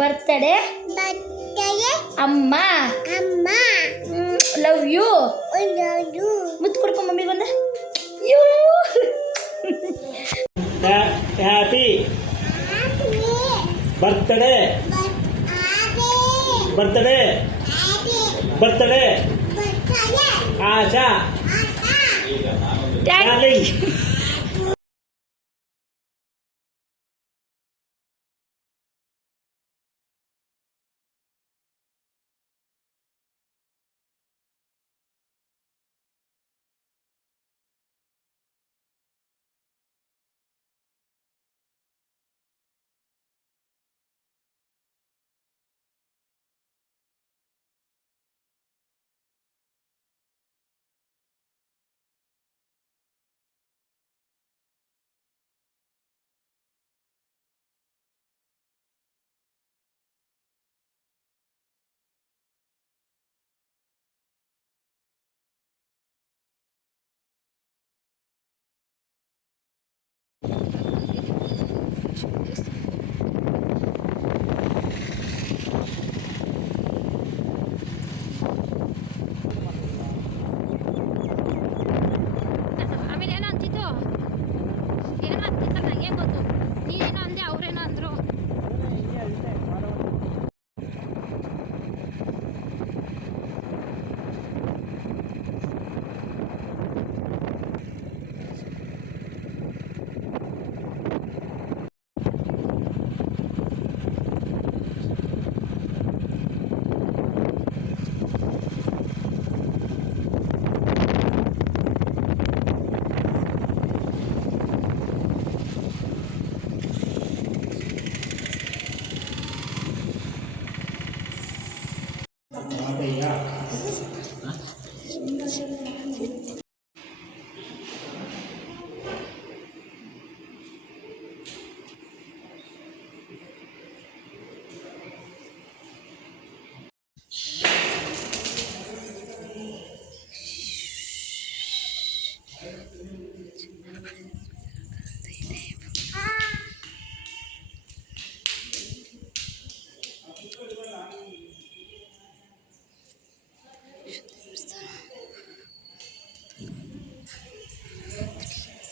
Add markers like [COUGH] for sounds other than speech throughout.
Birthday ಅಮ್ಮ. ಅಮ್ಮ. Love you ಮುತ್ ಮುತ್ತು ಕೊಡ್ಕೊ ಬಂದ you. Happy birthday birthday birthday Asha. Darling ಆಮೇಲೆ ಏನೋ ಅಂತಿತ್ತು ಏನೋ ಅಂತಿತ್ತು ನನಗೆ ಗೊತ್ತು ನೀನೇನೋ ಅಂದೆ ಅವ್ರೇನೋ ಅಂದ್ರು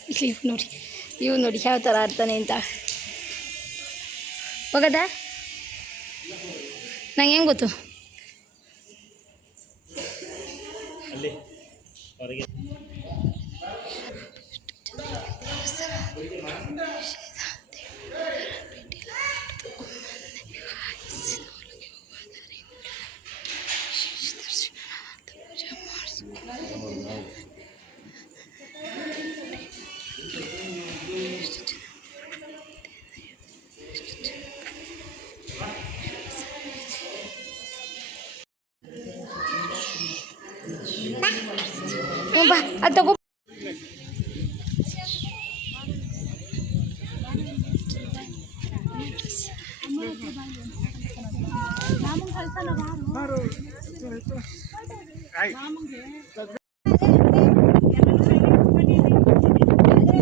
ಇಲ್ಲಿ ಇವ್ ನೋಡಿ. ಇವು ನೋಡಿ ಯಾವ ಥರ ಆಡ್ತಾನೆ ಅಂತ. ಹೋಗದ? ನಂಗೆ ಹೆಂಗೆ ಗೊತ್ತು?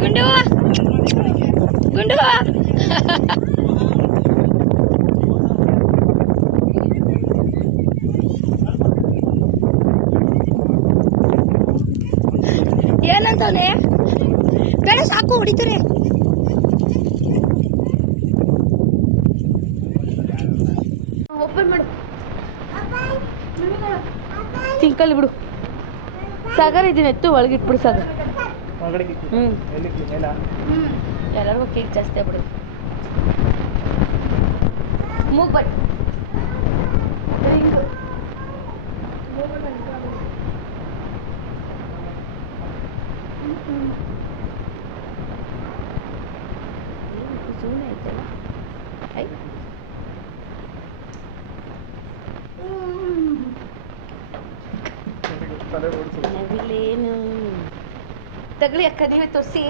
ಗುಂಡು ಗುಂಡು ಏನಂತಾನೆ ಬೇಡ ಸಾಕು ಹೊಡಿತಾರೆ. ತಿಂಕಲ್ಲಿ ಬಿಡು ಸಾಗರ್ ಇದೀನಿ ಎತ್ತು ಒಳಗಿಟ್ಬಿಡು ಸಾಗರ್ ಹೊರಗಡೆ ಹ್ಞೂ ಎಲ್ಲಿ ಎಲ್ಲ ಎಲ್ಲರಿಗೂ ಕೇಕ್ ಜಾಸ್ತಿ ಆಗ್ಬಿಡು ಮೂಗ್ ಬಟ್ ಸುಮ್ಮನೆ ನವಿಲೇನು. ತಗಳಿ ಅಕ್ಕ ನೀವೇ ತೋರಿಸಿ.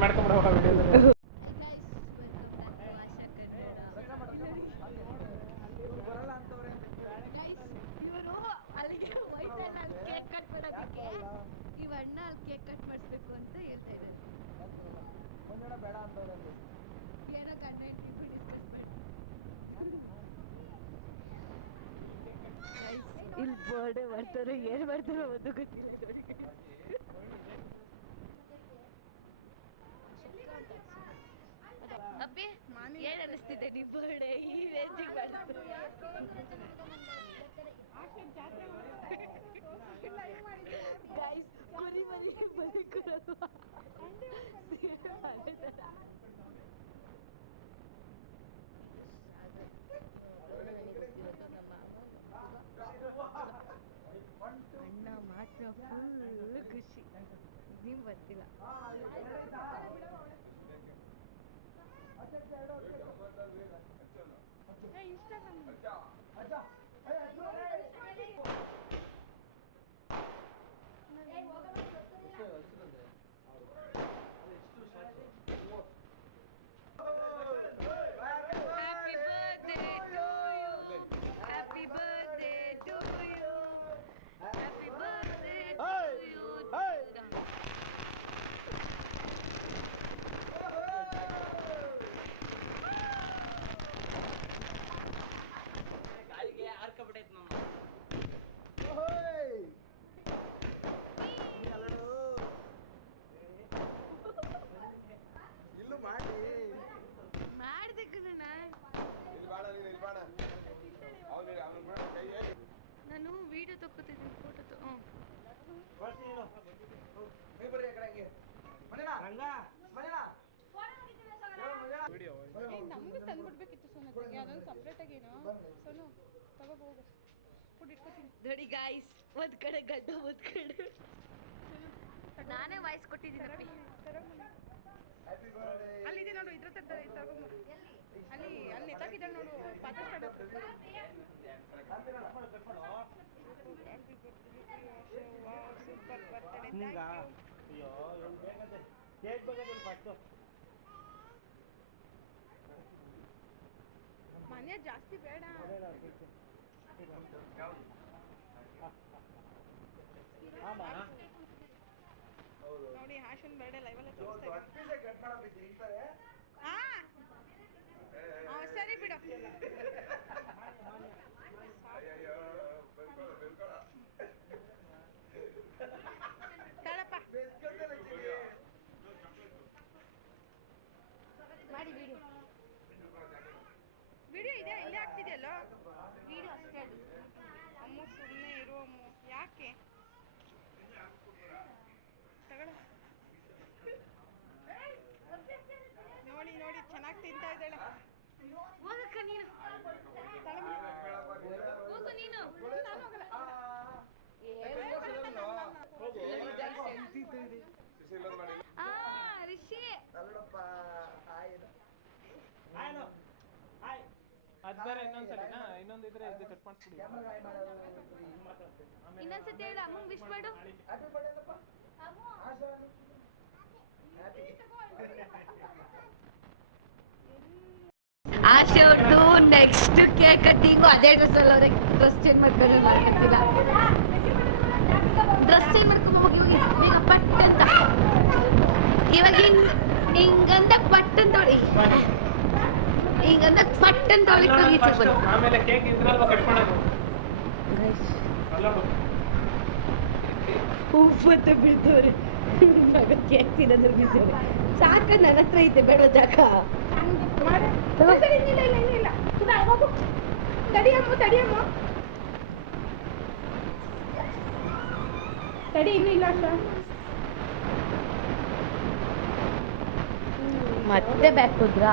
ಮಾಡ್ಕೊಂಬಿಡ ವಿಡಿಯೋದಲ್ಲಿ ಬರಲ್ಲ ಇವ್ ಅಣ್ಣ ಅಲ್ಲಿ ಕೇಕ್ ಕಟ್ ಮಾಡಿಸ್ಬೇಕು ಅಂತ ಹೇಳ್ತಾ ಇದ್ದಾರೆ ಮುಂಜಾನೆ ಬೇಡ ಅಂತವ್ರಲ್ಲಿ ಏನೋ ಮಾಡಿ. ಇಲ್ಲಿ ಬರ್ಡೇ ಮಾಡ್ತಾರೆ ಏನು ಮಾಡ್ತಾರೋ ಒಂದು ಗೊತ್ತಿಲ್ಲ ಅಪ್ಪಿ ಏನ್ ಅನಿಸ್ತಿದೆ ನಿಮ್ ಬರ್ಡೇ ಈ ರೇಂಜಿಗೆ ಮಾಡಿದ್ರು ಕೊಡೋದು ಅಣ್ಣ ಮಾತ್ರ ಫುಲ್ ಖುಷಿ. ನೀವು ಬರ್ತಿಲ್ಲ Happy birthday to you. Happy birthday to you. Happy birthday to you. ಕಾಲಿಗೆ ಹಾರ್ಕೊಬಿಟ್ಟೈತೆ ನಮ್ಮ ಇಲ್ಲೂ ಮಾಡಿ ಮಾಡ್ದೆ ಕಣಣ್ಣ ಇಲ್ಲಿ ಬೇಡ ನೀನು ಇಲ್ಲಿ ಬೇಡ ಅವ್ನು ಅವ್ನು ಬೇಡ ಕೈ ಹೇಳಿ ನಾನು ತಗೋತಿದ್ದೀನಿ ಫೋಟೋ ವಿಡಿಯೋ ನಮ್ಗೂ ತಂದ್ಬಿಡ್ಬೇಕಿತ್ತು ಸೋನತ್ತಿಗೆ ಅದೊಂದು ಸಪ್ರೇಟ್ ಆಗೇನು ಸೋನು ತಗೋಬೋದು ಫುಡ್ ಇಟ್ಕೊತೀನಿ. ನೋಡಿ ಗಾಯ್ಸ್ ಒಂದ್ ಕಡೆ ಗಡ್ಡ ಒಂದ್ ಕಡೆ. ನಾನೇ ವಾಯ್ಸ್ ಕೊಟ್ಟಿದ್ದೀನಿ ಅಲ್ಲಿ ಇದೆ ಅಲ್ಲಿದೆ ನೋಡು ಇದ್ರ ತರ ತಗೊಂಡು ಅಲ್ಲಿ ಅಲ್ಲಿ ನೆತಾಕಿದ್ದಾಳೆ ನೋಡು ಪಾತ್ರ ಸೂಪರ್ ಬರ್ತಡೆ ಅಯ್ಯೋ ಇವ್ನು ಬೇಕಾದ್ರೆ ಕೇಕ್ ಬೇಕಾದ್ರೆ ಫಸ್ಟು ಮನೆ ಜಾಸ್ತಿ ಬೇಡ ನೋಡಿ ಹಾಶನ್ ಬೇಡ ಲೈವಲ್ಲೇ ತೋರಿಸ್ತಾ ಇದ್ದಾರೆ. ಕಟ್ ಮಾಡಬೇಕು ಇರ್ತಾರೆ ಆ ಆ, ಸರಿ ಬಿಡು ಮಾಡಿ ವಿಡಿಯೋ ವಿಡಿಯೋ ಇದೆ ಇಲ್ಲೇ ಆಗ್ತಿದೆಯಲ್ಲ ವಿಡಿಯೋ ಅಷ್ಟೇ ಅದು. ಅಮ್ಮ ಸುಮ್ಮನೆ ಇರು ಅಮ್ಮ. ಯಾಕೆ? ತಗೊಳ ನೋಡಿ ನೋಡಿ ಚೆನ್ನಾಗಿ ತಿಂತಾ ಇದ್ದಾಳೆ. ಹೋಗಕ್ಕ ನೀನು. ಹೋಗು ನೀನು. ನಾನು ಹೋಗಲ್ಲ. ಶಿಶಿ ಇಲ್ಲೊಂದು ಮಾಡಿ ಆ ರಿಷಿ ಅಲ್ಲಪ್ಪ ಹಾಯ್ ಬೇರೆ ಇನ್ನೊಂದ್ಸಲಿನಾ ಇನ್ನೊಂದು ಇದ್ರೆ ಆಶಾ ಅವ್ರದ್ದು ನೆಕ್ಸ್ಟ್ ಕೇಕ್ ಕಟ್ಟಿಂಗು ಅದೇ ಡ್ರೆಸ್ ಅಲ್ಲ ಅವ್ರೆ ಡ್ರೆಸ್ ಚೇಂಜ್ ಮಾಡ್ಕೊಂಡು ಮಾಡ್ಕೊತಿಲ್ಲ ಡ್ರೆಸ್ ಚೇಂಜ್ ಮಾಡ್ಕೊಂಡು ಹೋಗಿ ಈಗ ಪಟ್ ಇವಾಗ ಹಿಂಗ್ ಹಿಂಗಂದ ಪಟ್ ನೋಡಿ. ಹಿಂಗಂದ ಪಟ್ ಅಂತ ಅವಳಿಗೆ ಈಚೆಗೆ ಬಂದು. ಆಮೇಲೆ ಕೇಕ್ ಇದ್ರಲ್ವ ಕಟ್ ಮಾಡೋದು? ಬೀಳ್ತವ್ರೆ ಮಗ ಕೇಕ್ ತಿನ್ನೋದ್ರ ಬಿಸಿ ಸಾಕ ನನ್ನ ಹತ್ರ ಐತೆ ಬೇಡ ಜಾಕ ಇಲ್ಲ ಇಲ್ಲ ಇಲ್ಲ ಹೋಗು. ತಡಿಯಮ್ಮ ತಡಿಯಮ್ಮ ತಡಿ ಇನ್ನೂ ಇಲ್ಲ ಅಕ್ಕ. ಮತ್ತೆ ಬ್ಯಾಕ್ ಹೋದ್ರಾ?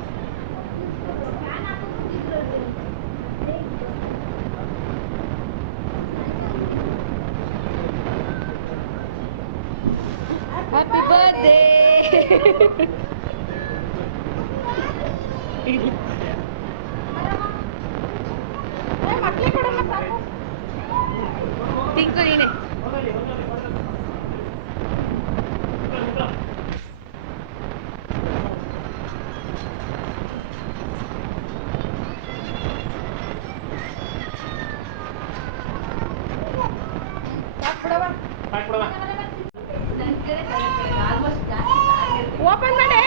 [LAUGHS] Tinku ನೀನೆ ಓಪನ್ ಮಾಡೆ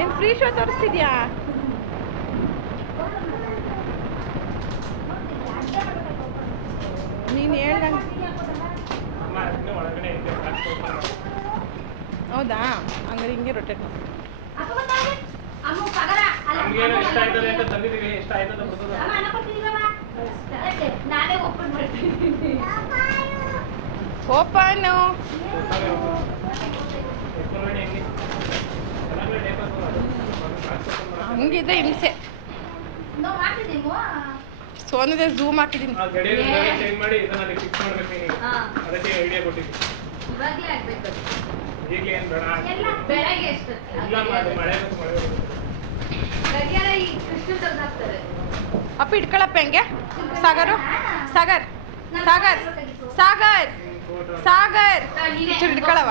ಏನ್ ಫ್ರೀ ಶೋ ತೋರಿಸ್ತಿದ್ಯಾ? ನೀನು ಹೇಳ್ದಂಗೆ ಓಪನ್. ಹೌದಾ? ಹಂಗಾರೆ ಹಿಂಗೆ ರೊಟೇಟ್ ಮಾಡಿ. ನಮ್ಗೇನು ಇಷ್ಟ ಆಯ್ತದೆ ಅಂತ ತಂದಿದ್ದೀವಿ ಇಷ್ಟ ಆಯ್ತದೆ ಬರ್ತದೆ ನಾನೇ ಓಪನ್ ಮಾಡ್ತೀನಿ ಓಪನ್ನು ಓಪನ್ ಮಾಡಿ ಹೆಂಗೆ ಒಳಗಡೆ ಟೇಪ್ ಹಾಕು ಅದು. ಒಂದು ಹಂಗಿದ್ರೆ ಹಿಂಸೆ. ಸೋನದೆ ಝೂಮ್ ಹಾಕಿದ್ದೀನಿ. ಚೇಂಜ್ ಮಾಡಿ ಇದನ್ನ ಫಿಕ್ಸ್ ಮಾಡ್ಬೇಕು ನೀನು ಹಾ. ಅದಕ್ಕೆ ಐಡಿಯಾ ಕೊಟ್ಟಿದ್ದೆ ಇವಾಗಲೇ ಆಗ್ಬೇಕು ಅದು. ಬೇಡ. ಎಲ್ಲ ಬೆಳಗ್ಗೆ ಎಷ್ಟೊತ್ತಿಗೆ? ಇಲ್ಲ ಮಳೆ ಮಳೆ ಗಡಿಯಾರ ಈ ಕೃಷ್ಣ ತೆಗ್ದಾಕ್ತಾರೆ ಅಪ್ಪ ಇಟ್ಕೊಳಪ್ಪ ಹೆಂಗೆ? ಸಾಗರು? ಸಾಗರ್? ಸಾಗರ್? ಸಾಗರ್? ಸಾಗರ್? ಇಟ್ಕೊಳವ?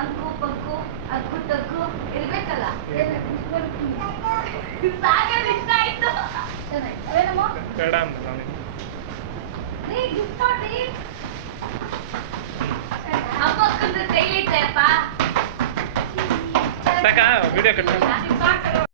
ಅಂಕು ಪಕ್ಕು ಅಕ್ಕು ತಕ್ಕು ಇರ್ಬೇಕಲ್ಲ? ಸಾಗರ್ ಇಷ್ಟ ಆಯ್ತು. ಬೇಡ ಅಂದ ನಾನು. ರೀ ಗಿಫ್ಟ್ ಕೊಡ್ರಿ ಅಪ್ಪ ಅಕ್ಕಂದ್ರೆ ಕೈಲಿಟ್ಟೆಪ್ಪ ಸಾಕಾ? Video cut